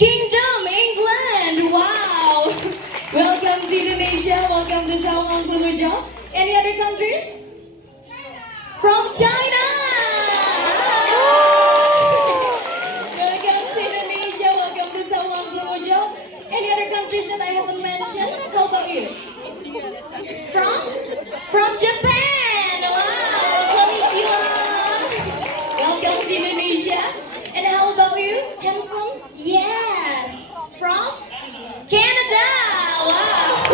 Kingdom, England. Wow. Welcome to Indonesia. Welcome to Saung Angklung Ujo. Any other countries? From China. Welcome to Indonesia. Welcome to Saung Angklung Ujo. Any other countries that I haven't mentioned? How about you? From Japan. Wow. Konnichiwa. Welcome to Indonesia. And how about you? Handsome? Yes. From Canada. Wow.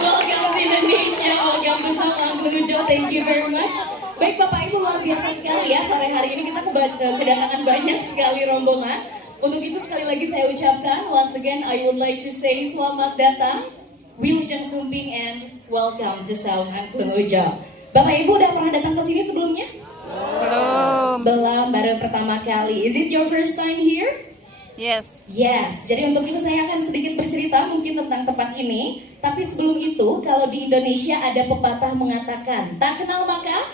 Welcome to Indonesia. Welcome to Saung Angklung Ujo. Thank you very much. Baik Bapak Ibu, luar biasa sekali ya. Sore hari ini kita kedatangan banyak sekali rombongan. Untuk itu sekali lagi saya ucapkan, once again I would like to say selamat datang, Wilujeng Sumbing, and welcome to Saung Angklung Ujo. Bapak Ibu udah pernah datang ke sini sebelumnya? Belum, baru pertama kali. Is it your first time here? Yes. Yes, jadi untuk itu saya akan sedikit bercerita mungkin tentang tempat ini. Tapi sebelum itu, kalau di Indonesia ada pepatah mengatakan, tak kenal maka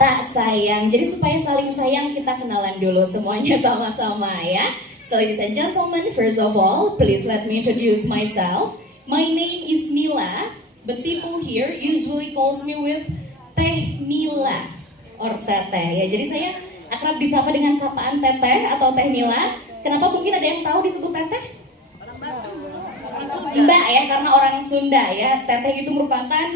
tak sayang. Jadi supaya saling sayang kita kenalan dulu semuanya sama-sama ya. So ladies and gentlemen, first of all, please let me introduce myself. My name is Mila, but people here usually calls me with Teh Mila or Teteh ya. Jadi saya akrab disapa dengan sapaan Teteh atau Teh Mila. Kenapa mungkin ada yang tahu disebut Teteh? Mbak ya, karena orang Sunda ya. Teteh itu merupakan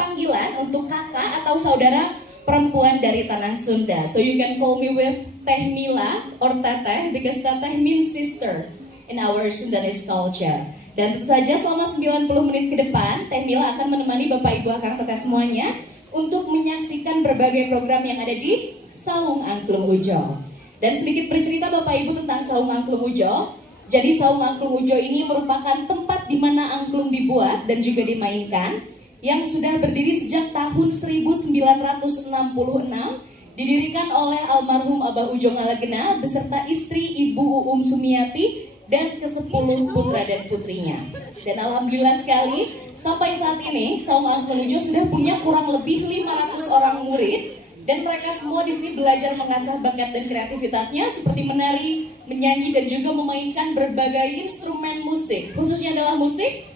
panggilan untuk kakak atau saudara perempuan dari tanah Sunda. So you can call me with Teh Mila or Teteh because Teteh means sister in our Sundanese culture. Dan tentu saja selama 90 menit ke depan, Teh Mila akan menemani Bapak Ibu akang kakak semuanya untuk menyaksikan berbagai program yang ada di Saung Angklung Ujo. Dan sedikit bercerita Bapak Ibu tentang Saung Angklung Ujo. Jadi Saung Angklung Ujo ini merupakan tempat di mana angklung dibuat dan juga dimainkan, yang sudah berdiri sejak tahun 1966, didirikan oleh almarhum Abah Ujo Ngalagena beserta istri Ibu Uum Sumiati dan ke-10 putra dan putrinya. Dan alhamdulillah sekali, sampai saat ini Saung Angklung Ujo sudah punya kurang lebih 500 orang murid. Dan mereka semua di sini belajar mengasah bakat dan kreativitasnya seperti menari, menyanyi, dan juga memainkan berbagai instrumen musik. Khususnya adalah musik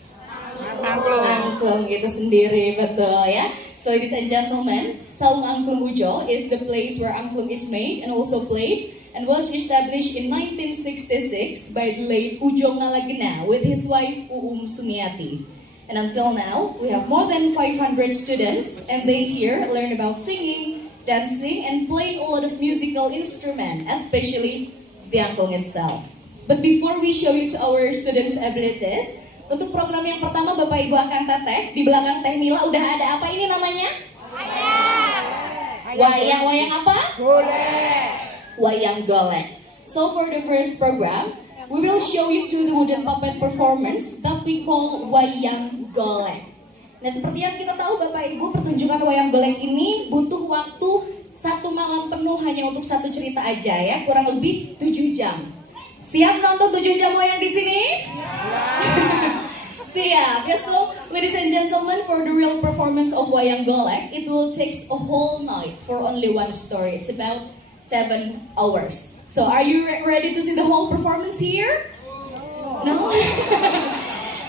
angklung gitu sendiri, betul ya. So ladies and gentlemen, Saung Angklung Ujo is the place where angklung is made and also played, and was established in 1966 by the late Ujo Ngalagena with his wife Uum Sumiati. And until now, we have more than 500 students, and they here learn about singing, dancing, and playing a lot of musical instruments, especially the angklung itself. But before we show you to our students' abilities, untuk program yang pertama Bapak Ibu akan Teteh, di belakang Teh Mila udah ada apa ini namanya? Wayang. Wayang apa? Golek. Wayang golek. So for the first program, we will show you to the wooden puppet performance that we call Wayang Golek. Nah seperti yang kita tahu Bapak Ibu, pertunjukan wayang golek ini butuh waktu 1 malam penuh hanya untuk satu cerita aja ya, kurang lebih 7 jam. Siap nonton 7 jam wayang di sini? Siap. Yeah, so ladies and gentlemen, for the real performance of Wayang Golek, it will take a whole night for only one story. It's about 7 hours. So are you ready to see the whole performance here? No?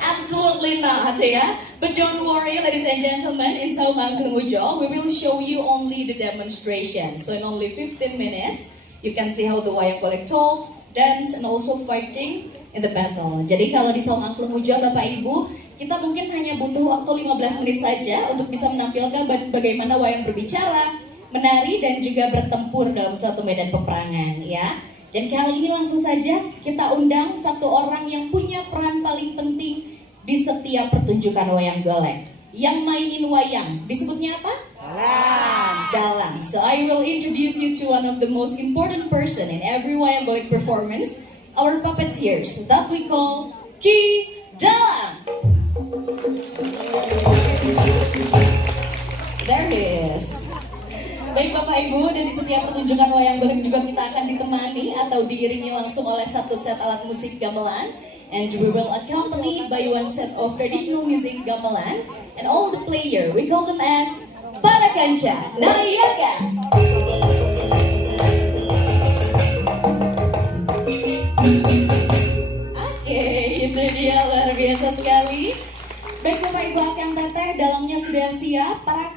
Absolutely not, yeah. But don't worry, ladies and gentlemen, in Saung Angklung Ujo, we will show you only the demonstration. So in only 15 minutes, you can see how the Wayang Golek talk, dance, and also fighting in the battle. Jadi kalau di Saung Angklung Ujo, Bapak Ibu, kita mungkin hanya butuh waktu 15 menit saja untuk bisa menampilkan bagaimana wayang berbicara, menari, dan juga bertempur dalam suatu medan peperangan, ya. Dan kali ini langsung saja kita undang satu orang yang punya peran paling penting di setiap pertunjukan wayang golek. Yang mainin wayang, disebutnya apa? Dalang. So I will introduce you to one of the most important person in every wayang golek performance, our puppeteers that we call Ki Dalang. There he is. Baik Bapak Ibu, dan di setiap pertunjukan wayang golek juga kita akan ditemani atau diiringi langsung oleh satu set alat musik gamelan, and we will accompanied by one set of traditional music gamelan, and all the player we call them as Para Kanca Nayaga.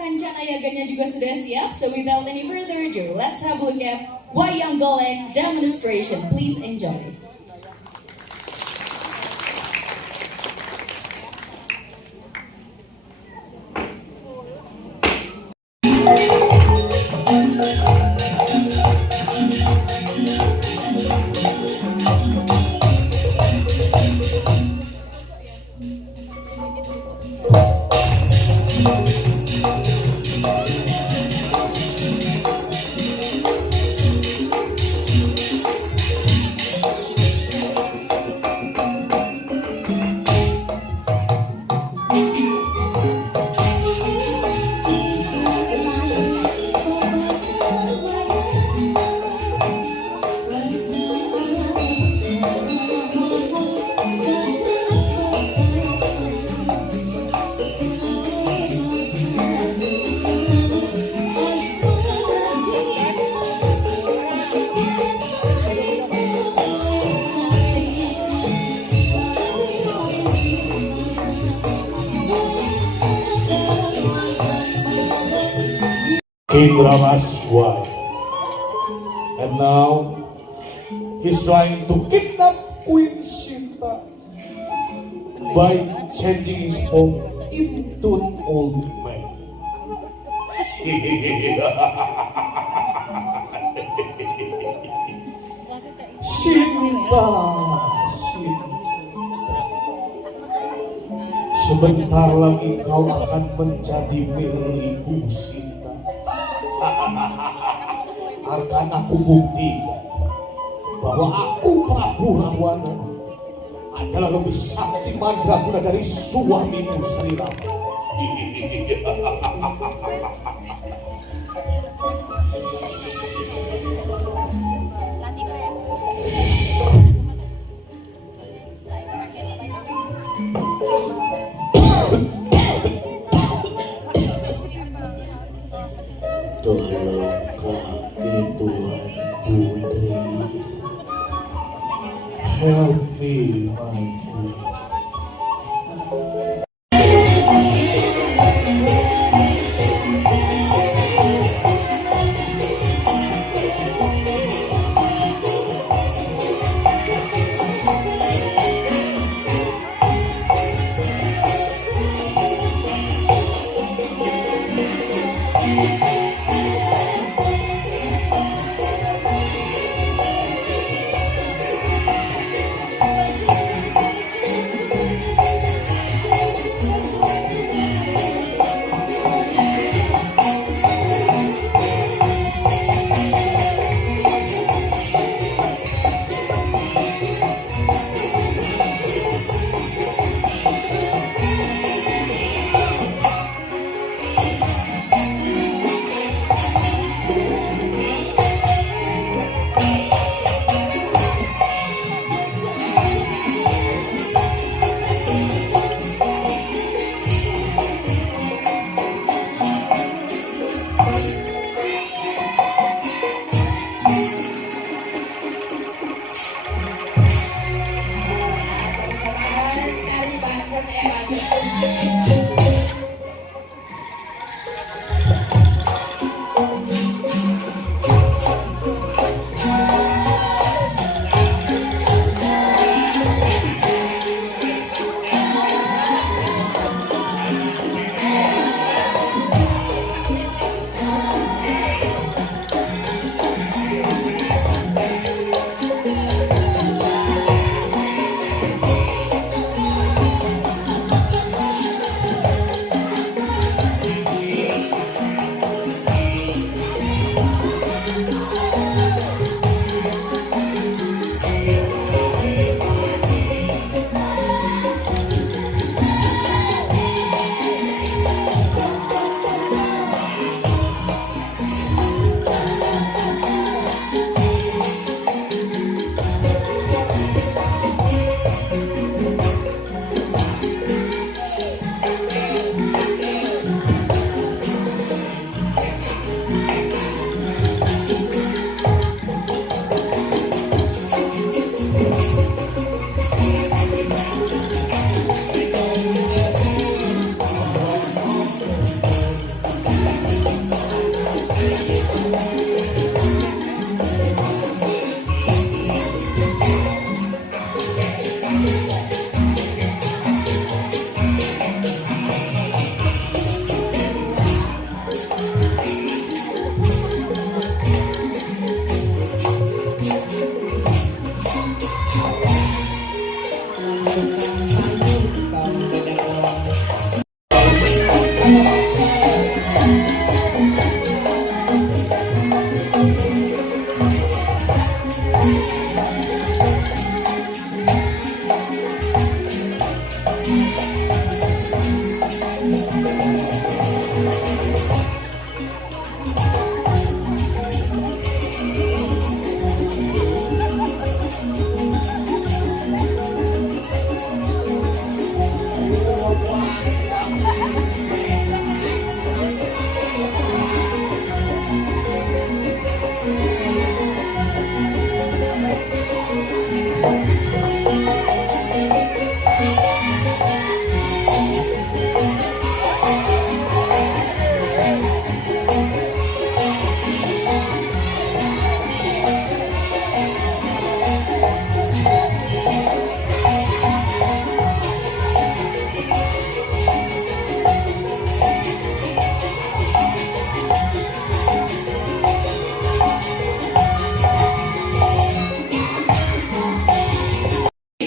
Kancanayaganya juga sudah siap. So without any further ado, let's have a look at Wayang Golek demonstration. Please enjoy. King Rama's wife. And now he's trying to kidnap Queen Sita by changing his form into an old man. Sinta, sebentar lagi kau akan menjadi milikku, Sinta. Akan aku buktikan bahwa aku Prabu Rahwana adalah lebih sakti mandraguna dari suamimu Sri Rama. Help me, my queen.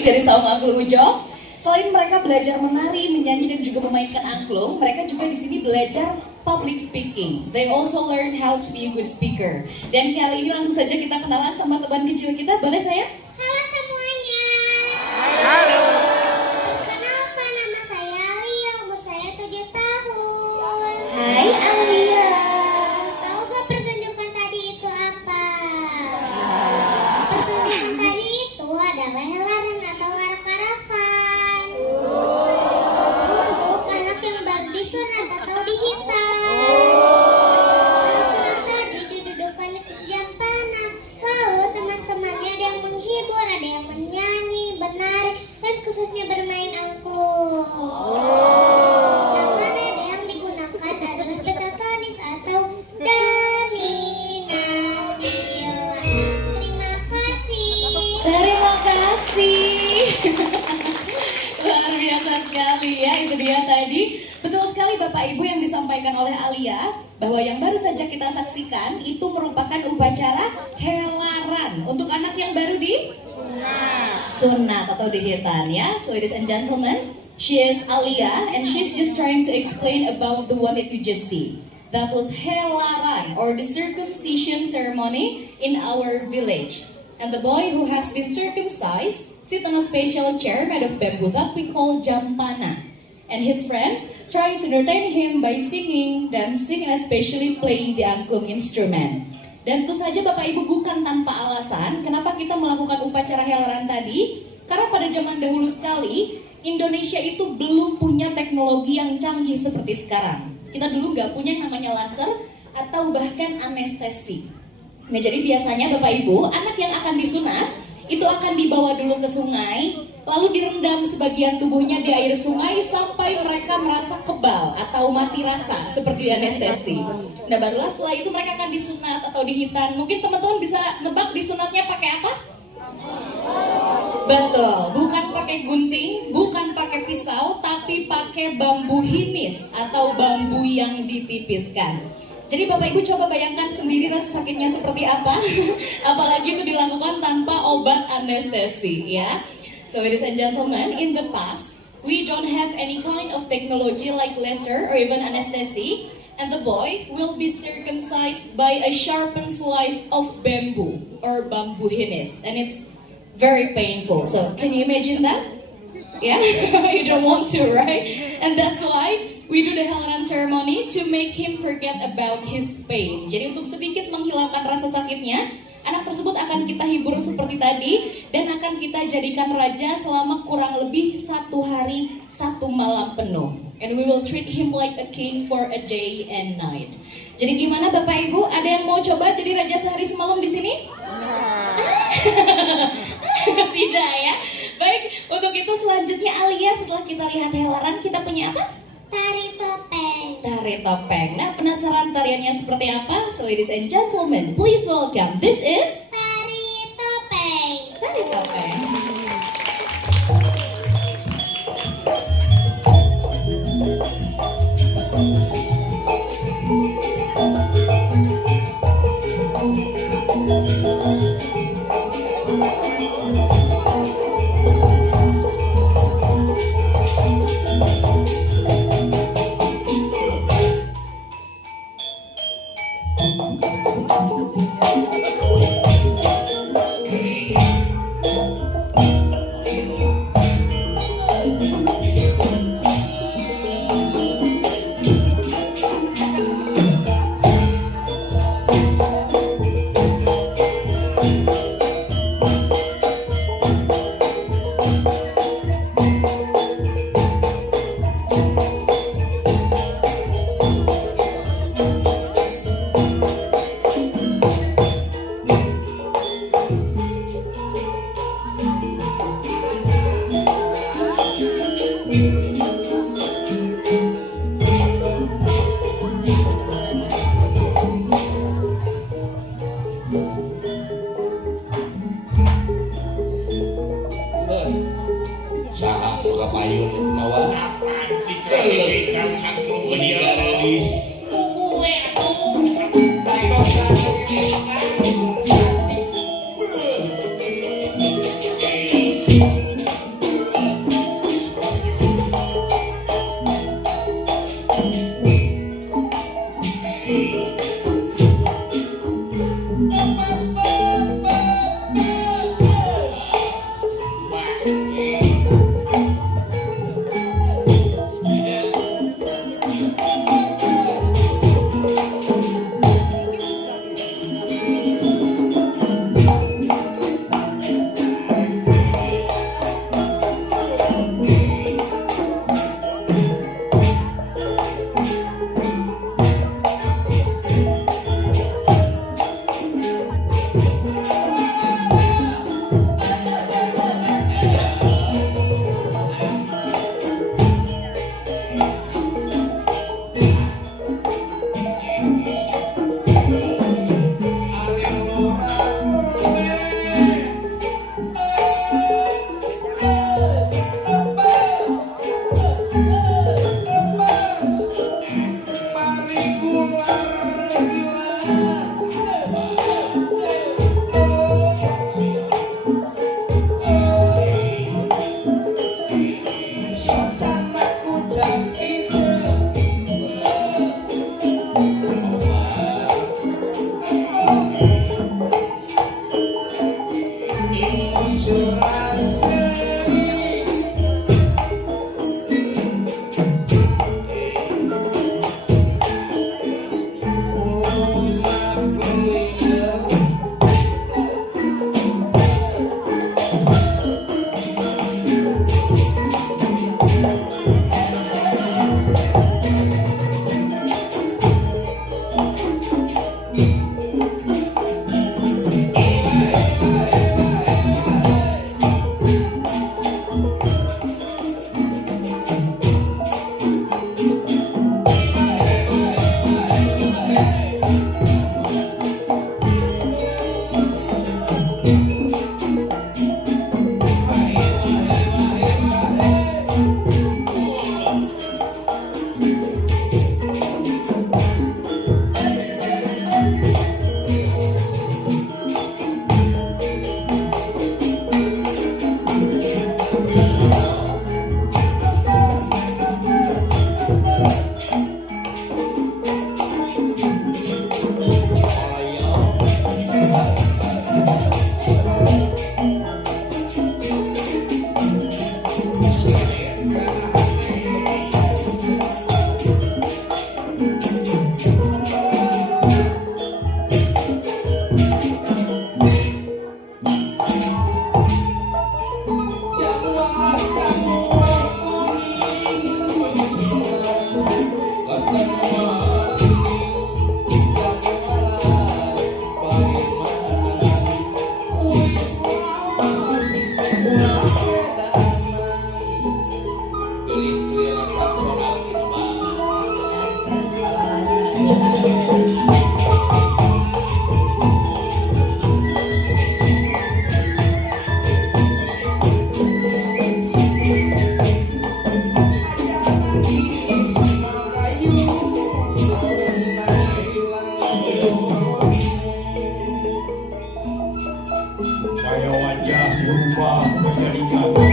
baik dari Saung Angklung Ujo. Selain mereka belajar menari, menyanyi dan juga memainkan angklung, mereka juga di sini belajar public speaking. They also learn how to be a good speaker. Dan kali ini langsung saja kita kenalan sama teman kecil kita, boleh saya? Halo semuanya. Halo. Kenalkan, nama saya Alia, umur saya 7 tahun. Hai Alia. Tahu gak pertunjukan tadi itu apa? Pertunjukan tadi itu adalah helaran atau arak-arakan. Untuk anak yang baru disunat atau dihitan. Anak sunat tadi didudukan di jampana. Lalu teman-temannya ada yang menghibur, ada yang menyanyi, menari, dan khususnya bermain angklung. Tangan ada yang digunakan adalah pentatonis atau dominativa. Terima kasih. Terima kasih. Luar biasa sekali ya, itu dia tadi. Betul sekali Bapak Ibu yang disampaikan oleh Alia, bahwa yang baru saja kita saksikan itu merupakan upacara helaran untuk anak yang baru di sunat atau dihitan ya. So ladies and gentlemen, she is Alia and she's just trying to explain about the one that you just see. That was helaran or the circumcision ceremony in our village. And the boy who has been circumcised sit on a special chair made of bamboo that we call jampana. And his friends trying to entertain him by singing, dancing, and especially playing the angklung instrument. Dan tentu saja Bapak Ibu bukan tanpa alasan kenapa kita melakukan upacara helaran tadi. Karena pada zaman dahulu sekali Indonesia itu belum punya teknologi yang canggih seperti sekarang. Kita dulu nggak punya yang namanya laser atau bahkan anestesi. Nah jadi biasanya Bapak Ibu anak yang akan disunat itu akan dibawa dulu ke sungai, lalu direndam sebagian tubuhnya di air sungai sampai mereka merasa kebal atau mati rasa seperti anestesi. Nah barulah setelah itu mereka akan disunat atau dihitan. Mungkin teman-teman bisa nebak disunatnya pakai apa? Betul, bukan pakai gunting, bukan pakai pisau, tapi pakai bambu hinis atau bambu yang ditipiskan. Jadi Bapak Ibu coba bayangkan sendiri rasa sakitnya seperti apa. Apalagi itu dilakukan tanpa obat anestesi ya. So ladies and gentlemen, in the past we don't have any kind of technology like laser or even anesthesia, and the boy will be circumcised by a sharpened slice of bamboo or bamboo hinis, and it's very painful. So can you imagine that? Yeah, you don't want to, right? And that's why we do the helaran ceremony to make him forget about his pain. Jadi untuk sedikit menghilangkan rasa sakitnya, anak tersebut akan kita hibur seperti tadi dan akan kita jadikan raja selama kurang lebih 1 hari 1 malam penuh. And we will treat him like a king for a day and night. Jadi gimana Bapak Ibu? Ada yang mau coba jadi raja sehari semalam di sini? Tidak ya. Baik, untuk itu selanjutnya Alia, setelah kita lihat helaran kita punya apa? Tari topeng. Tari topeng. Nah, penasaran tariannya seperti apa? So ladies and gentlemen, please welcome. This is Tari topeng. Tari topeng. Supaya wajah berubah menjadi gagah.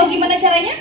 Tahu gimana caranya?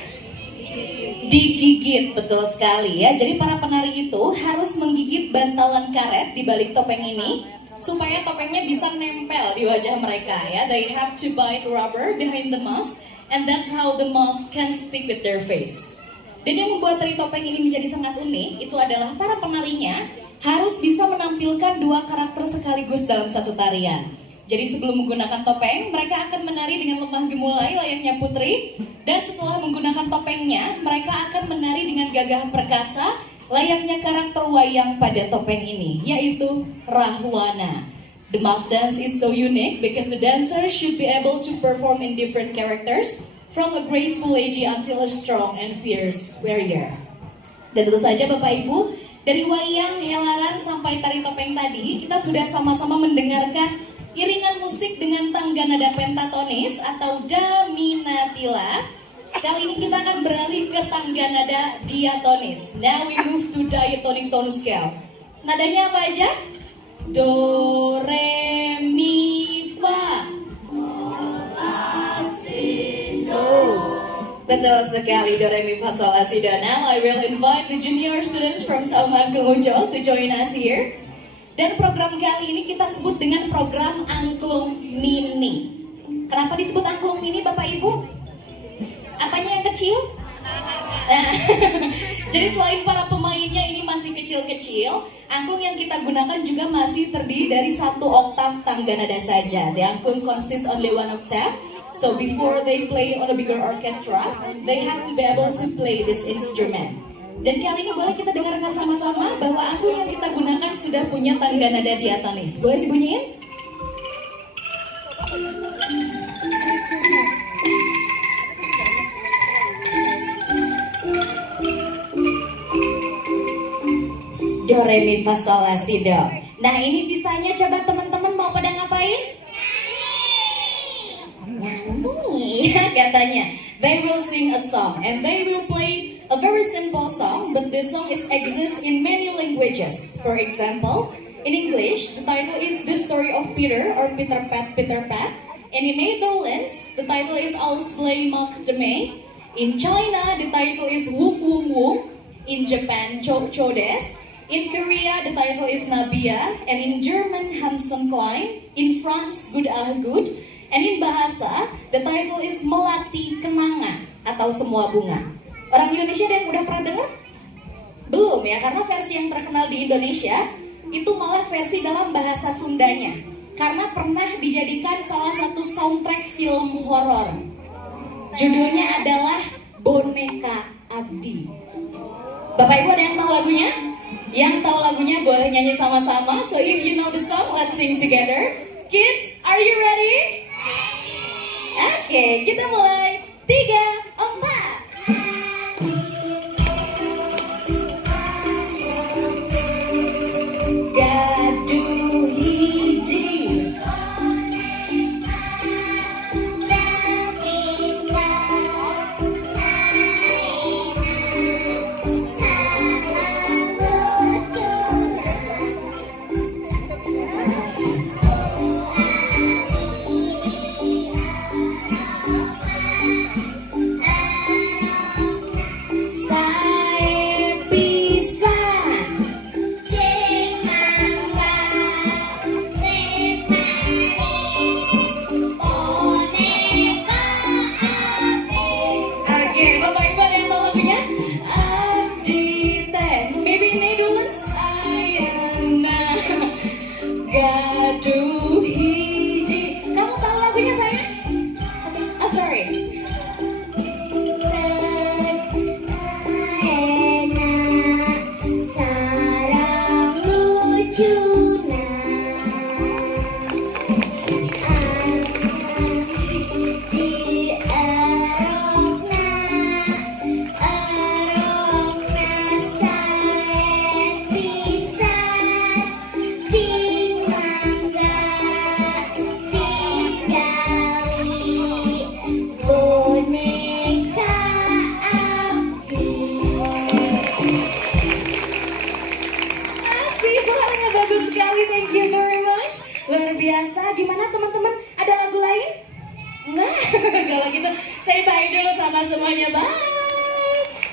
Digigit, betul sekali ya. Jadi para penari itu harus menggigit bantalan karet di balik topeng ini supaya topengnya bisa nempel di wajah mereka ya. They have to bite rubber behind the mask and that's how the mask can stick with their face. Dan yang membuat tari topeng ini menjadi sangat unik itu adalah para penarinya harus bisa menampilkan dua karakter sekaligus dalam satu tarian. Jadi sebelum menggunakan topeng, mereka akan menari dengan lemah gemulai layaknya putri. Dan setelah menggunakan topengnya, mereka akan menari dengan gagah perkasa layaknya karakter wayang pada topeng ini, yaitu Rahwana. The mask dance is so unique because the dancer should be able to perform in different characters, from a graceful lady until a strong and fierce warrior. Dan tentu saja Bapak Ibu, dari wayang, helaran sampai tari topeng tadi, kita sudah sama-sama mendengarkan iringan musik dengan tangga nada pentatonis atau daminatila. Kali ini kita akan beralih ke tangga nada diatonis. Now we move to diatonic tone scale. Nadanya apa aja? Do, re, mi, fa. Betul sekali, do, re, mi, fa, sol, la, si, do. Now I will invite the junior students from Sauma Angklung Ujo to join us here. Dan program kali ini kita sebut dengan program Angklung Mini. Kenapa disebut Angklung Mini Bapak Ibu? Apanya yang kecil? Nah, jadi selain para pemainnya ini masih kecil-kecil, angklung yang kita gunakan juga masih terdiri dari 1 oktav tangga nada saja. The angklung consists only 1 octave. So before they play on a bigger orchestra, they have to be able to play this instrument. Dan kali ini boleh kita dengarkan sama-sama bahwa angklung yang kita gunakan sudah punya tangga nada diatonis. Boleh dibunyiin? Do, re, mi, fa, sol, la, si, do. Nah ini sisanya coba teman-teman mau pada ngapain? Ya katanya, they will sing a song and they will play a very simple song, but this song exists in many languages. For example, in English, the title is The Story of Peter or Peter Pat, Peter Pat. And in Netherlands, the title is Alles Blij Maak de Mee. In China, the title is Wook Woong Woong. In Japan, Chodes. In Korea, the title is Nabia. And in German, Hansen Klein. In France, Good Ah Good. And in bahasa, the title is Melati Kenanga atau Semua Bunga. Orang Indonesia ada yang udah pernah dengar? Belum ya, karena versi yang terkenal di Indonesia itu malah versi dalam bahasa Sundanya. Karena pernah dijadikan salah satu soundtrack film horor. Judulnya adalah Boneka Abdi. Bapak Ibu ada yang tahu lagunya? Yang tahu lagunya boleh nyanyi sama-sama. So if you know the song, let's sing together. Kids, are you ready? Oke, kita mulai. 3, 4. Gaduh hiji. Gaduh hiji. Kamu tahu lagunya sayang? Oke, I'm sorry. Sarang lucuna di erokna saet pisan boneka api. Asik, suaranya bagus sekali. Thank you very much. Luar biasa. Gimana teman-teman? Ada lagu lain? Enggak? Kalau gitu saya bye dulu sama semuanya. Bye.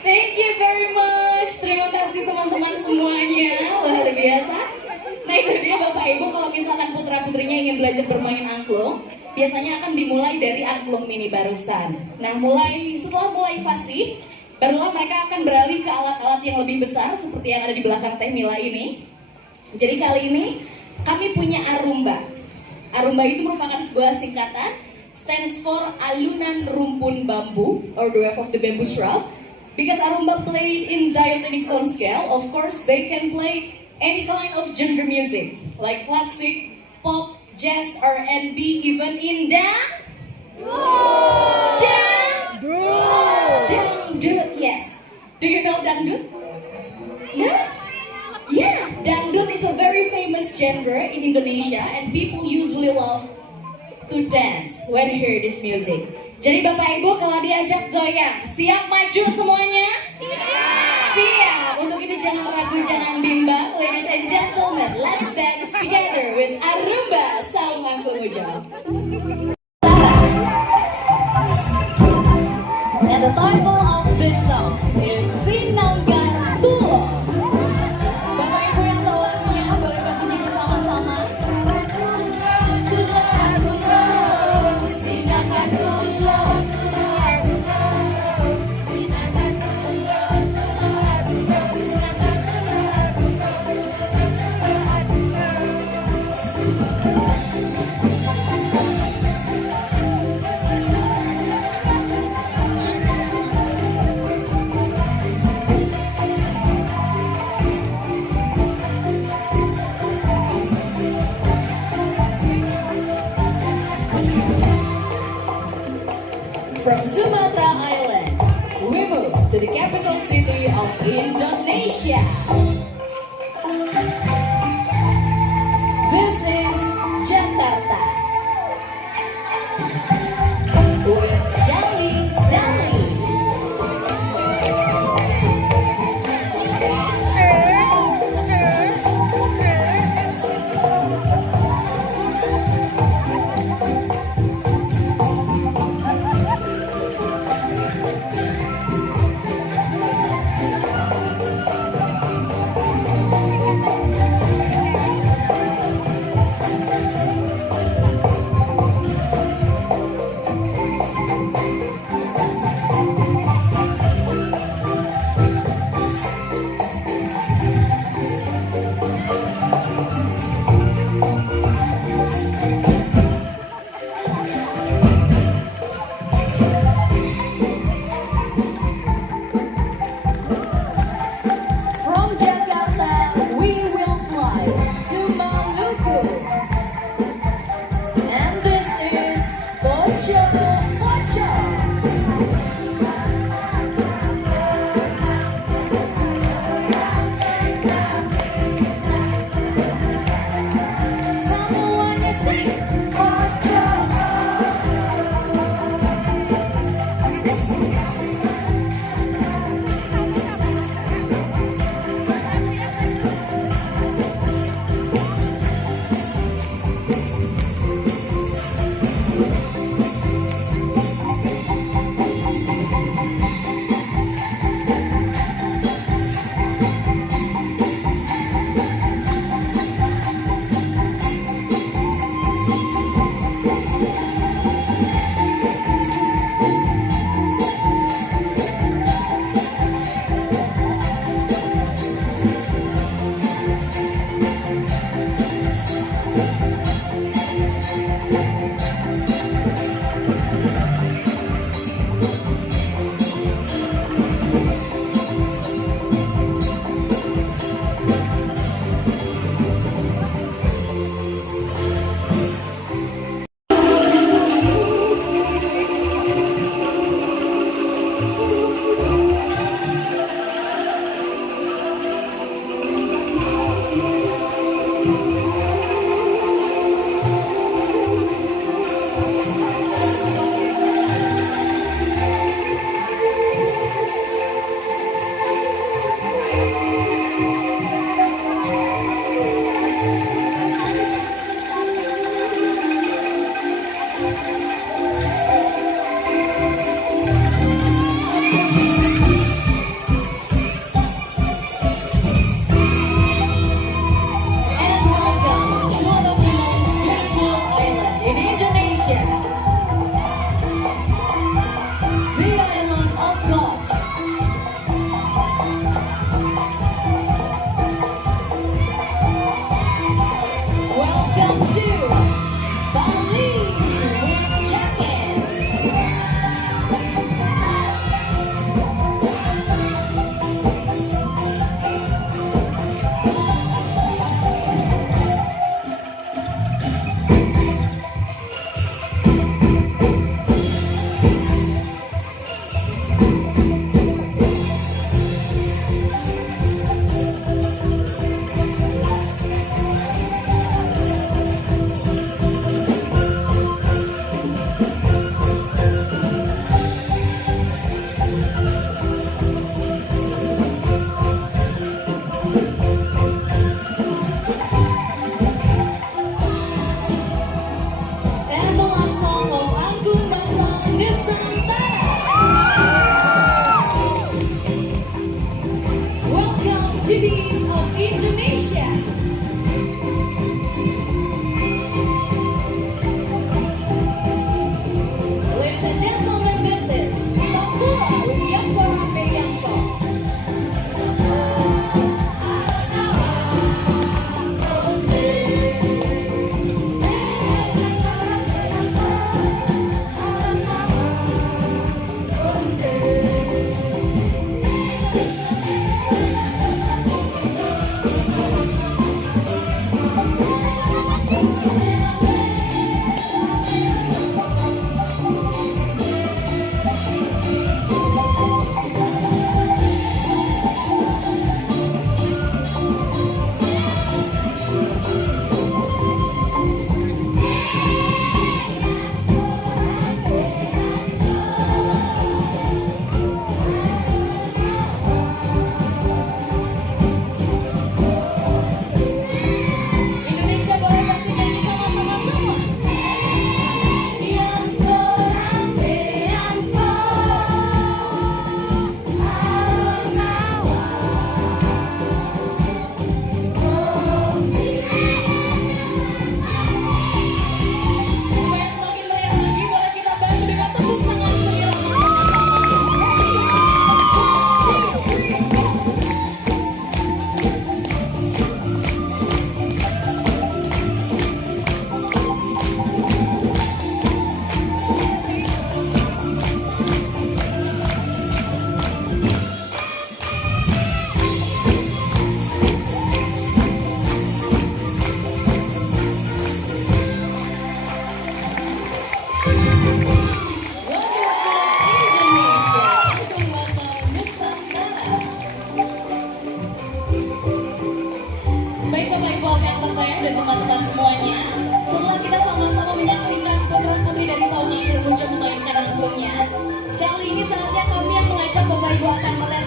Thank you very much. Terima kasih teman-teman semuanya. Luar biasa. Nah itu dia Bapak Ibu, kalau misalkan putra-putrinya ingin belajar bermain angklung, biasanya akan dimulai dari angklung mini barusan. Nah setelah mulai fasih, barulah mereka akan beralih ke alat-alat yang lebih besar seperti yang ada di belakang Teh Mila ini. Jadi kali ini kami punya Arumba. Arumba itu merupakan sebuah singkatan, stands for Alunan Rumpun Bambu or the Wave of the Bamboo Shrub. Because Arumba played in diatonic tone scale, of course they can play any kind of genre music, like classic, pop, jazz, R&B, even in dangdut, yes. Do you know dangdut? No? Yeah, dangdut is a very famous genre in Indonesia and people usually love to dance when hear this music. Jadi Bapak Ibu kalau diajak goyang, siap maju semuanya? Siap. Untuk itu jangan ragu, jangan bimbang. Ladies and gentlemen, let's dance together with Arumba Saung Angklung Ujong. And the title of this song is Sinanggar Tulo. Bapak Ibu yang tahu lagunya boleh bantu nyanyi sama-sama. Sinanggar Tulo. From Sumatra Island, we move to the capital city of Indonesia. This is Jakarta. With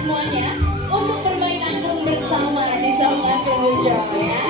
semuanya untuk bermain angklung bersama di Saung Angklung Ujung ya.